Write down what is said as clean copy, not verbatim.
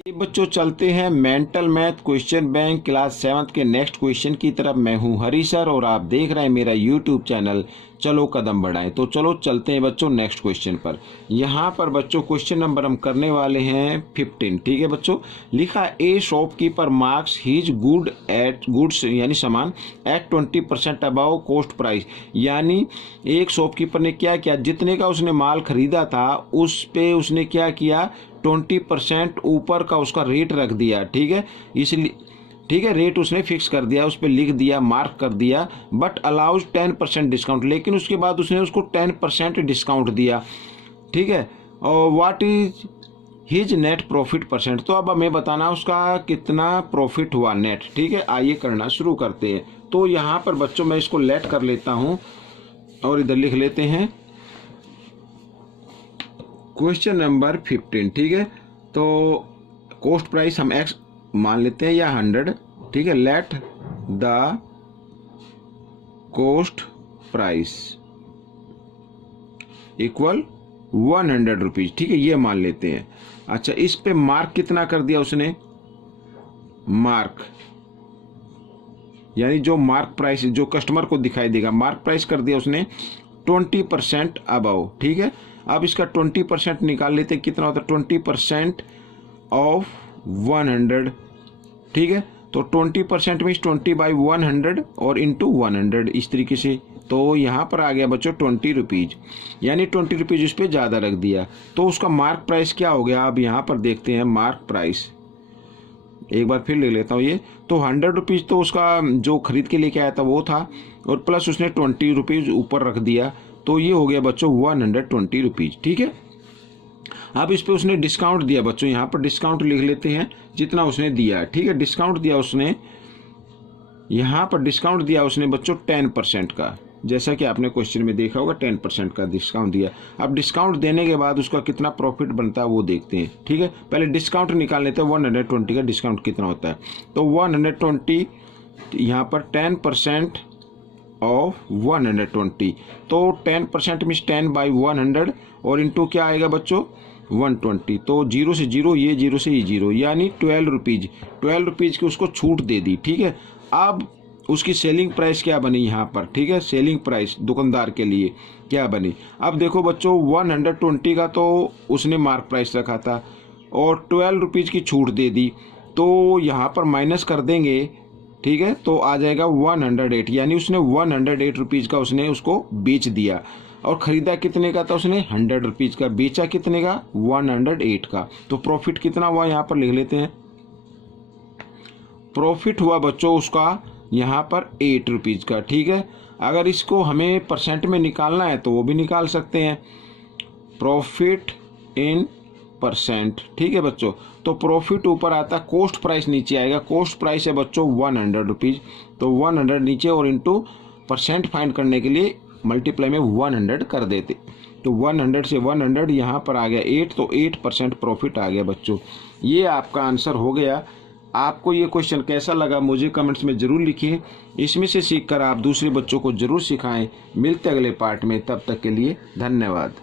ये बच्चों चलते हैं mental math question bank class 7 के नेक्स्ट क्वेश्चन की तरफ। मैं हूं हरी सर और आप देख रहे हैं मेरा यूट्यूब चैनल चलो कदम बढ़ाएं। तो चलो चलते हैं बच्चों नेक्स्ट क्वेश्चन पर। यहाँ पर बच्चों क्वेश्चन नंबर हम करने वाले हैं 15। ठीक है बच्चों, लिखा ए शॉपकीपर मार्क्स हिज गुड्स यानी सामान एट 20% अबाव कॉस्ट प्राइस। यानी एक शॉपकीपर ने क्या किया, जितने का उसने माल खरीदा था उस पे उसने क्या किया, 20% ऊपर का उसका रेट रख दिया। ठीक है, इसलिए ठीक है रेट उसने फिक्स कर दिया, उस पर लिख दिया, मार्क कर दिया, बट अलाउज 10% डिस्काउंट। लेकिन उसके बाद उसने उसको 10% डिस्काउंट दिया। ठीक है, और what is his net profit percent. तो अब हमें बताना उसका कितना प्रॉफिट हुआ नेट। ठीक है, आइए करना शुरू करते हैं। तो यहाँ पर बच्चों मैं इसको लेट कर लेता हूँ और इधर लिख लेते हैं क्वेश्चन नंबर 15। ठीक है, तो कॉस्ट प्राइस हम एक्स मान लेते हैं या 100। ठीक है, let the cost price equal 100 rupees. ठीक है, ये मान लेते हैं। अच्छा, इस पे मार्क कितना कर दिया उसने, मार्क यानी जो मार्क प्राइस जो कस्टमर को दिखाई देगा, मार्क प्राइस कर दिया उसने 20% अबव। ठीक है, अब इसका 20% निकाल लेते हैं, कितना होता है 20% ऑफ 100। ठीक है, तो 20% मीन्स 20/100 और इंटू 100 इस तरीके से। तो यहाँ पर आ गया बच्चों 20 रुपीज, यानी 20 रुपीज उस पर ज़्यादा रख दिया। तो उसका मार्क प्राइस क्या हो गया, अब यहाँ पर देखते हैं मार्क प्राइस। एक बार फिर ले लेता हूँ ये। तो 100 रुपीज़ तो उसका जो खरीद के लेके आया था वो था, और प्लस उसने 20 रुपीज़ ऊपर रख दिया। तो ये हो गया बच्चों 120 रुपीज़। ठीक है, अब इस पे उसने डिस्काउंट दिया बच्चों, यहाँ पर डिस्काउंट लिख लेते हैं जितना उसने दिया। ठीक है, डिस्काउंट दिया उसने, यहाँ पर डिस्काउंट दिया उसने बच्चों 10% का, जैसा कि आपने क्वेश्चन में देखा होगा 10% का डिस्काउंट दिया। अब डिस्काउंट देने के बाद उसका कितना प्रॉफिट बनता है वो देखते हैं। ठीक है, पहले डिस्काउंट निकाल लेते हैं, 120 का डिस्काउंट कितना होता है। तो 120 यहाँ पर 10% ऑफ 120, तो 10% मीन्स 10/100 और इंटू क्या आएगा बच्चों 120। तो 0 से 0, ये 0 से ये 0, यानी 12 रुपीज़ की उसको छूट दे दी। ठीक है, अब उसकी सेलिंग प्राइस क्या बनी यहाँ पर। ठीक है, सेलिंग प्राइस दुकानदार के लिए क्या बनी। अब देखो बच्चों 120 का तो उसने मार्क प्राइस रखा था और 12 रुपीज़ की छूट दे दी, तो यहाँ पर माइनस कर देंगे। ठीक है, तो आ जाएगा 108, यानी उसने 108 रुपीज़ का उसने उसको बेच दिया। और ख़रीदा कितने का था उसने 100 रुपीज़ का, बेचा कितने का 108 का। तो प्रॉफिट कितना हुआ यहाँ पर लिख लेते हैं। प्रॉफिट हुआ बच्चों उसका यहाँ पर 8 रुपीज़ का। ठीक है, अगर इसको हमें परसेंट में निकालना है तो वो भी निकाल सकते हैं, प्रॉफिट इन परसेंट। ठीक है बच्चों, तो प्रॉफिट ऊपर आता, कॉस्ट प्राइस नीचे आएगा। कॉस्ट प्राइस है बच्चों 100 रुपीज़, तो 100 नीचे और इंटू परसेंट फाइंड करने के लिए मल्टीप्लाई में 100 कर देते। तो 100 से 100 यहाँ पर आ गया 8, तो 8% प्रॉफिट आ गया बच्चों। ये आपका आंसर हो गया। आपको ये क्वेश्चन कैसा लगा मुझे कमेंट्स में ज़रूर लिखिए। इसमें से सीखकर आप दूसरे बच्चों को ज़रूर सिखाएं। मिलते अगले पार्ट में, तब तक के लिए धन्यवाद।